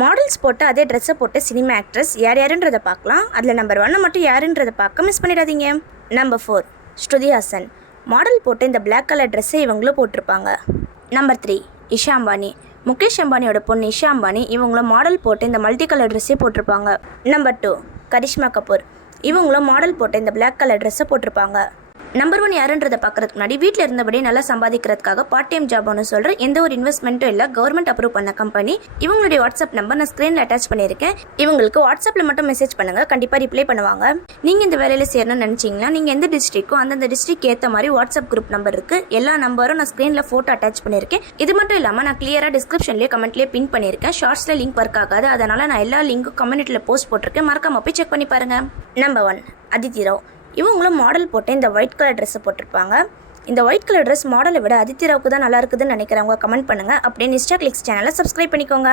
Models போட்டு அதே ட்ரெஸ்ஸை போட்டு சினிமா ஆக்ட்ரஸ் யார் யாருன்றதை பார்க்கலாம். அதில் நம்பர் 1 மட்டும் யாருன்றதை பார்க்க மிஸ் பண்ணிடாதீங்க. நம்பர் 4 ஸ்ருதி ஹாசன். மாடல் போட்டு இந்த பிளாக் கலர் ட்ரெஸ்ஸை இவங்களும் போட்டிருப்பாங்க. நம்பர் 3 இஷா அம்பானி. முகேஷ் அம்பானியோட பொண்ணு இஷா அம்பானி இவங்களும் மாடல் போட்டு இந்த மல்டி கலர் ட்ரெஸ்ஸே போட்டிருப்பாங்க. நம்பர் 2 கரிஷ்மா கபூர். இவங்களும் மாடல் போட்டு இந்த பிளாக் கலர் ட்ரெஸ்ஸை போட்டிருப்பாங்க. நம்பர் 1 யாருன்றதை பார்க்கறதுக்கு முன்னாடி வீட்டில் இருந்தபடியே நல்லா சம்பாதிக்கிறதுக்காக பார்ட் டைம் ஜாப் ஒன்று சொல்கிறேன். எந்த ஒரு இன்வெஸ்ட்மெண்ட்டும் இல்லை, கவர்மெண்ட் அப்ரூவ் பண்ண கம்பெனி. இவங்களுடைய வாட்ஸ்அப் நம்பர் நான் ஸ்க்ரீனில் அட்டாச் பண்ணியிருக்கேன். இவங்களுக்கு வாட்ஸ்அப்பில் மட்டும் மெசேஜ் பண்ணுங்கள், கண்டிப்பாக ரிப்ளை பண்ணுவாங்க. நீங்கள் இந்த வேலையில் சேரணும்னு நினச்சிங்கன்னா நீங்கள் எந்த டிஸ்ட்ரிக்ட்டோ அந்தந்த டிஸ்ட்ரிக்ட் ஏற்ற மாதிரி வாட்ஸ்அப் குரூப் நம்பர் இருக்குது. எல்லா நம்பரும் நான் ஸ்க்ரீனில் ஃபோட்டோ அட்டாச் பண்ணியிருக்கேன். இது மட்டும் இல்லாமல் நான் கிளியராக டிஸ்கிரிப்ஷன்லேயே கமெண்ட்லேயே பின் பண்ணியிருக்கேன். ஷார்ட்ஸில் லிங்க் ஒர்க் ஆகாது, அதனால் நான் எல்லா லிங்க்கும் கம்யூனிட்டியில் போஸ்ட் போட்டிருக்கேன். மறக்காம போய் செக் பண்ணி பாருங்கள். நம்பர் 1 அதித்தி ராவ். இவங்களும் மாடல் போட்டு இந்த ஒயிட் கலர் ட்ரெஸ்ஸை போட்டிருப்பாங்க. இந்த ஒயிட் கலர் ட்ரெஸ் மாடலை விட அதித்தி ராவுக்கு தான் நல்லா இருக்குதுன்னு நினைக்கிறவங்க கமெண்ட் பண்ணுங்கள். அப்படியே நிஷ்டா கிளிக்ஸ் சேனலை சப்ஸ்கிரைப் பண்ணிக்கோங்க.